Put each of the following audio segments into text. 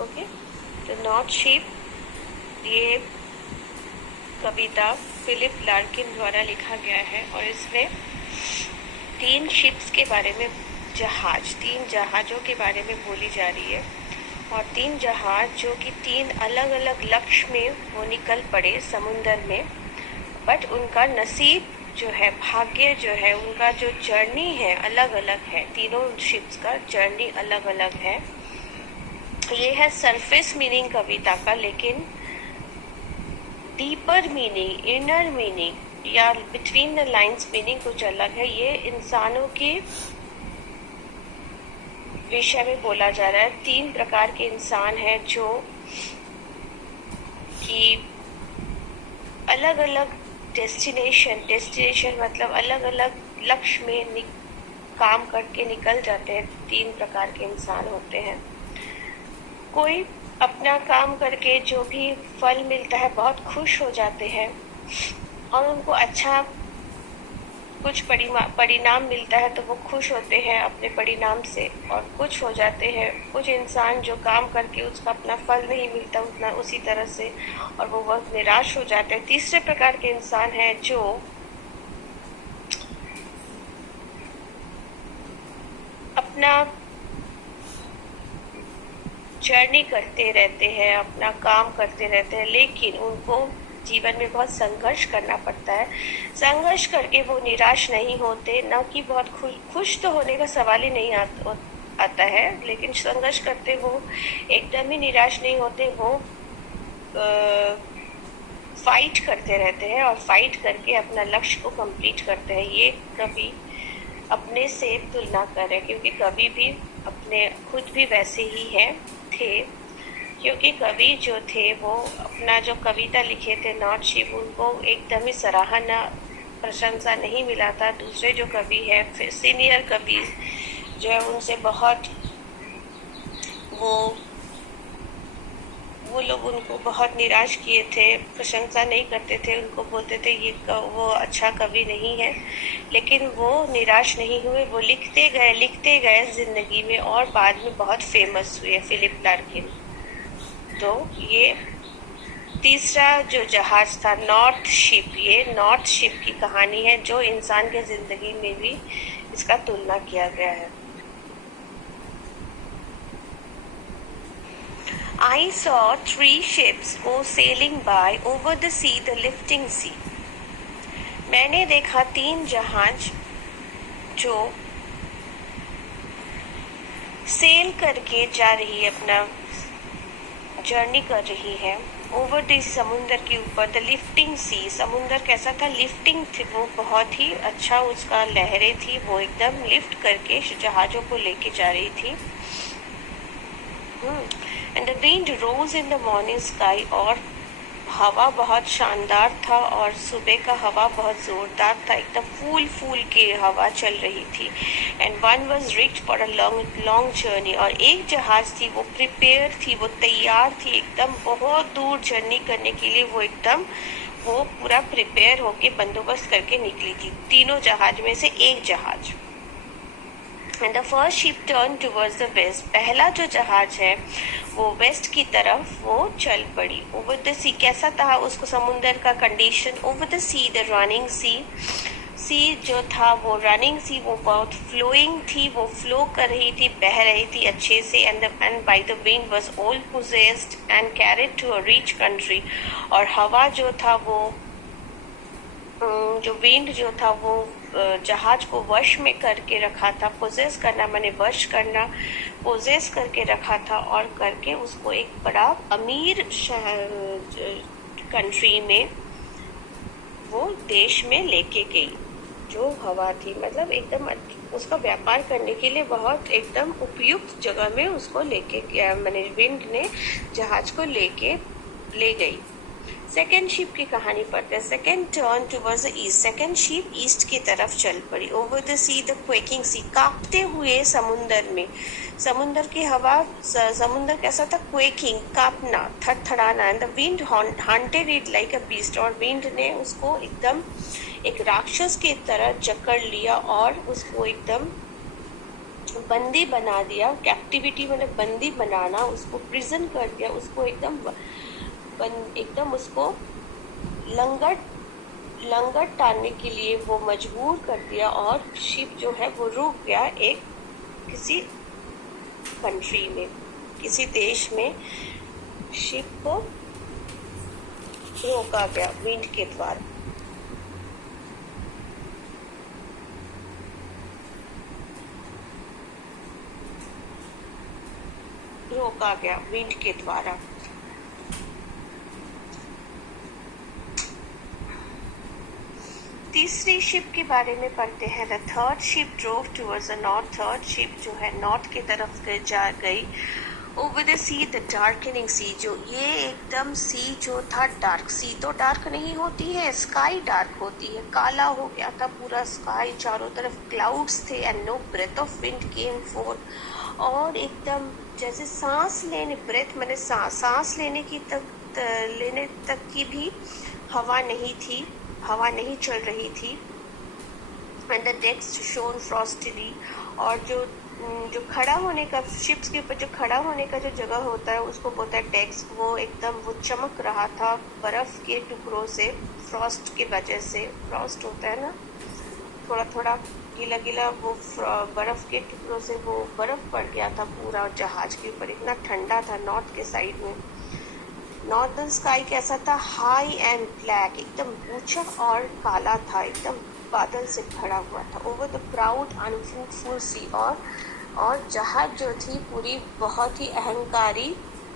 Okay, तो north ship, ये कविता Philip Larkin द्वारा लिखा गया है और इसमें 3 शिप्स के बारे में, 3 जहाज़ों के बारे में बोली जा रही है और 3 जहाज जो कि 3 अलग अलग लक्ष्य में वो निकल पड़े समुंदर में, बट उनका नसीब जो है, भाग्य जो है, उनका जो जर्नी है अलग अलग है। तीनों शिप्स का जर्नी अलग अलग है। ये है सरफेस मीनिंग कविता का, लेकिन डीपर मीनिंग, इनर मीनिंग या बिटवीन द लाइंस मीनिंग कुछ अलग है। ये इंसानों के विषय में बोला जा रहा है। 3 प्रकार के इंसान हैं जो कि अलग अलग डेस्टिनेशन मतलब अलग अलग लक्ष्य में काम करके निकल जाते हैं। 3 प्रकार के इंसान होते हैं। कोई अपना काम करके जो भी फल मिलता है बहुत खुश हो जाते हैं और उनको अच्छा कुछ परिणाम मिलता है तो वो खुश होते हैं अपने परिणाम से, और कुछ हो जाते हैं कुछ इंसान जो काम करके उसका अपना फल नहीं मिलता उतना उसी तरह से, और वो बहुत निराश हो जाते हैं। तीसरे प्रकार के इंसान हैं जो अपना जर्नी करते रहते हैं, अपना काम करते रहते हैं, लेकिन उनको जीवन में बहुत संघर्ष करना पड़ता है। संघर्ष करके वो निराश नहीं होते, न कि बहुत खुश तो होने का सवाल ही नहीं आता है, लेकिन संघर्ष करते वो एकदम ही निराश नहीं होते। वो फाइट करते रहते हैं और फाइट करके अपना लक्ष्य को कंप्लीट करते हैं। ये कवि अपने से तुलना कर रहे हैं, क्योंकि कवि भी अपने खुद भी वैसे ही थे, क्योंकि कवि जो थे वो अपना जो कविता लिखे थे नॉर्थ शिप, उनको एकदम ही सराहना प्रशंसा नहीं मिला था। दूसरे जो कवि है, सीनियर कवि जो है, उनसे बहुत वो लोग उनको बहुत निराश किए थे, प्रशंसा नहीं करते थे, उनको बोलते थे वो अच्छा कवि नहीं है। लेकिन वो निराश नहीं हुए, वो लिखते गए जिंदगी में और बाद में बहुत फेमस हुए, फिलिप लार्किन। तो ये तीसरा जो जहाज था नॉर्थ शिप, ये नॉर्थ शिप की कहानी है जो इंसान के जिंदगी में भी इसका तुलना किया गया है। I saw 3 ships go sailing by over the sea, the lifting sea. मैंने देखा 3 जहाज जो सेल करके जा रही है, अपना जर्नी कर रही है ओवर द समुंदर के ऊपर। द लिफ्टिंग सी, समुंदर कैसा था, लिफ्टिंग थी, वो बहुत ही अच्छा, उसका लहरें थी, वो एकदम लिफ्ट करके जहाज़ों को लेके जा रही थी। And the wind rose in the morning sky, और हवा बहुत शानदार था और सुबह का हवा बहुत ज़ोरदार था, एकदम फूल के हवा चल रही थी। And one was rigged for a long journey, और एक जहाज़ थी वो प्रिपेयर थी, वो तैयार थी एकदम बहुत दूर जर्नी करने के लिए। वो पूरा प्रिपेयर होके बंदोबस्त करके निकली थी। तीनों जहाज में से एक जहाज। And the first ship turn towards the west, पहला जो जहाज है वो वेस्ट की तरफ वो चल पड़ी। ओवर द सी, कैसा था उसको समुंदर का condition, over the sea the running sea जो था वो रनिंग सी, वो बहुत फ्लोइंग थी, वो फ्लो कर रही थी, बह रही थी अच्छे से। And by the wind was all possessed and carried to a rich country, और हवा जो था वो जो विंड जो था वो जहाज को वश में करके रखा था। पोजेस करना माने वश करना, पोजेस करके रखा था और करके उसको एक बड़ा अमीर कंट्री में, वो देश में लेके गई। जो हवा थी मतलब एकदम उसका व्यापार करने के लिए बहुत एकदम उपयुक्त जगह में उसको लेके गया, माने विंड ने जहाज को ले गई। सेकेंड शिप की कहानी पढ़ते हैं। Second turn towards the east, second ship east की तरफ चल पड़ी। ओवर द सी द क्वेकिंग सी, कांपते हुए समुंदर में, समुंदर की हवा, समुंदर कैसा था, क्वेकिंग, कांपना, थरथराना। And the wind haunted it like a beast, और विंड ने उसको एकदम एक राक्षस की तरह जकड़ लिया और उसको एकदम बंदी बना दिया। कैप्टिविटी मैंने बंदी बनाना, उसको प्रिजन कर दिया, उसको एकदम उसको लंगट लंगट टानने के लिए वो मजबूर कर दिया, और शिप जो है वो रुक गया एक किसी कंट्री में, किसी देश में शिप को रोका गया विंड के द्वारा। रोका गया विंड के द्वारा। तीसरी शिप के बारे में पढ़ते हैं। The third ship drove towards the north. Third ship जो है नॉर्थ की तरफ जा गई। Over the sea, the darkening sea, जो ये एकदम सी जो था डार्क, सी तो डार्क नहीं होती है, स्काई डार्क होती है। काला हो गया था पूरा स्काई, चारों तरफ क्लाउड्स थे, and no breath of wind came forth. और एकदम जैसे सांस लेने, ब्रेथ मैंने सांस लेने तक की भी हवा नहीं थी, हवा नहीं चल रही थी। एंड द डेक्स शोन फ्रॉस्टली, और जो खड़ा होने का, शिप्स के ऊपर जो खड़ा होने का जो जगह होता है उसको बोलता है डेक्स, वो एकदम वो चमक रहा था बर्फ के टुकड़ों से, फ्रॉस्ट की वजह से। फ्रॉस्ट होता है ना, थोड़ा थोड़ा गीला गीला, वो बर्फ के टुकड़ों से वो बर्फ पड़ गया था पूरा जहाज के ऊपर। इतना ठंडा था नॉर्थ के साइड में। नॉर्दर्न स्काई कैसा था? हाई एंड ब्लैक, एकदम ऊंचा और काला था, एकदम बादल से भरा हुआ था। ओवर द प्राउड अनफ्रूटफुल सी, और जहाज जो थी पूरी बहुत ही अहंकारी,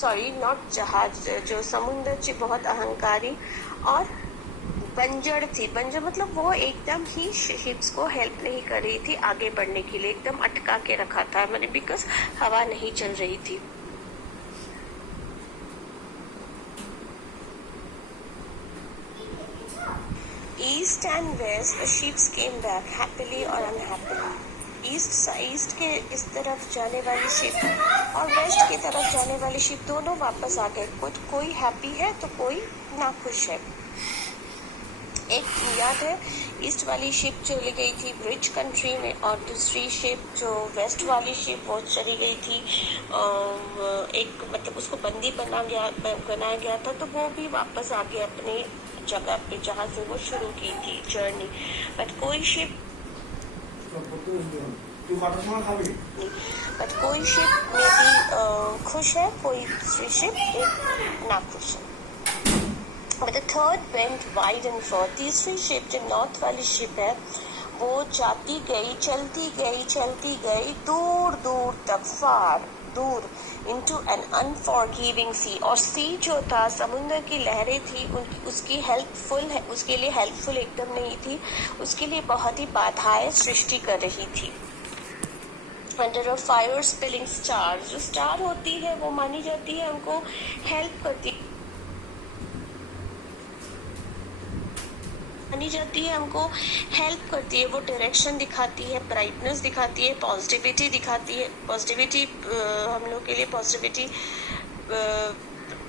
सॉरी नॉट जहाज, जो समुद्र थी बहुत अहंकारी और बंजर थी। बंजर मतलब वो एकदम ही शिप्स को हेल्प नहीं कर रही थी आगे बढ़ने के लिए, एकदम अटका के रखा था मैंने, बिकॉज हवा नहीं चल रही थी। East and west the ships came back happily और अनहैप्पीली। ईस्ट के इस तरफ जाने वाली शिप और वेस्ट की तरफ जाने वाली शिप दोनों वापस आ गए। कोई हैप्पी है तो कोई नाखुश है। एक याद है, ईस्ट वाली शिप चली गई थी ब्रिज कंट्री में, और दूसरी शिप जो वेस्ट वाली शिप वो चली गई थी एक मतलब उसको बंदी बनाया गया था, तो वो भी वापस आ गया अपने जगह पे जहाँ से वो शुरू की थी जर्नी। बट कोई शिप में भी खुश है, कोई दूसरी शिप एक नाखुश है। But the third went wide and far. तीसरी शिप जो नॉर्थ वाली शिप है वो जाती गई, चलती गई दूर दूर तक, फार दूर, into an unforgiving sea। और सी जो था, समुद्र की लहरें थी, उसकी उसके लिए हेल्पफुल एकदम नहीं थी, उसके लिए बहुत ही बाधाएं सृष्टि कर रही थी। Under a fire spilling star, जो स्टार होती है वो मानी जाती है उनको हेल्प करती हमको हेल्प करती है, वो डायरेक्शन दिखाती है, ब्राइटनेस दिखाती है, पॉजिटिविटी दिखाती है। पॉजिटिविटी हम लोग के लिए पॉजिटिविटी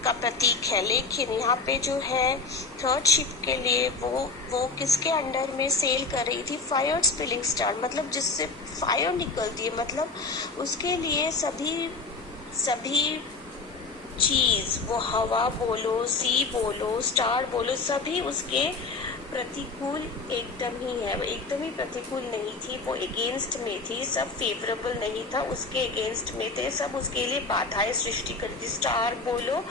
का प्रतीक है। लेकिन यहाँ पे जो है थर्ड शिप के लिए वो किसके अंडर में सेल कर रही थी? फायर स्पिलिंग स्टार, मतलब जिससे फायर निकलती है, मतलब उसके लिए सभी चीज, वो हवा बोलो, सी बोलो, स्टार बोलो, सभी उसके प्रतिकूल एकदम ही है। वो एकदम ही प्रतिकूल नहीं थी, वो अगेंस्ट में थी, सब फेवरेबल नहीं था, उसके अगेंस्ट में थे, सब उसके लिए बाधाएं सृष्टि कर दी। स्टार बोलो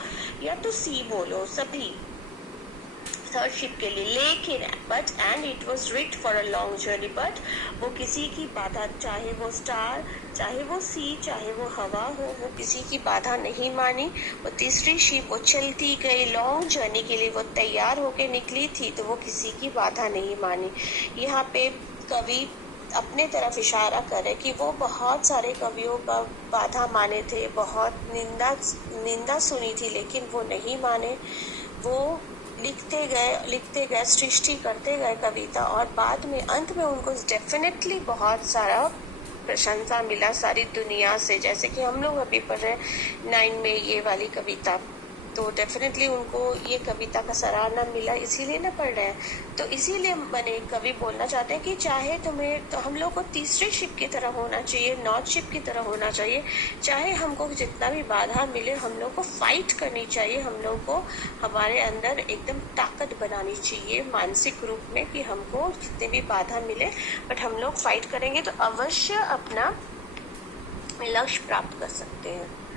या तो सी बोलो, सभी थर्ड शिप के लिए। लेकिन but and it was writ for a long journey, but वो किसी की बाधा, चाहे वो स्टार, चाहे वो सी, चाहे वो हवा हो, वो किसी की बाधा नहीं मानी। वो तीसरी शिप वो चलती गई, लॉन्ग जर्नी के लिए वो तैयार होके निकली थी, तो वो किसी की बाधा नहीं मानी। यहाँ पे कवि अपने तरफ इशारा करे कि वो बहुत सारे कवियों का बाधा माने थे, बहुत निंदा सुनी थी, लेकिन वो नहीं माने। वो लिखते गए, सृष्टि करते गए कविता, और बाद में अंत में उनको डेफिनेटली बहुत सारा प्रशंसा मिला सारी दुनिया से। जैसे कि हम लोग अभी पढ़ रहे 9 में ये वाली कविता, तो डेफिनेटली उनको ये कविता का सराहना मिला, इसीलिए ना पढ़ रहे हैं। तो इसीलिए मैंने कवि बोलना चाहते हैं कि चाहे तुम्हें, तो हम लोग को तीसरे शिप की तरह होना चाहिए, नॉर्थ शिप की तरह होना चाहिए। चाहे हमको जितना भी बाधा मिले, हम लोग को फाइट करनी चाहिए, हम लोग को हमारे अंदर एकदम ताकत बनानी चाहिए मानसिक रूप में, कि हमको जितने भी बाधा मिले बट हम लोग फाइट करेंगे तो अवश्य अपना लक्ष्य प्राप्त कर सकते हैं।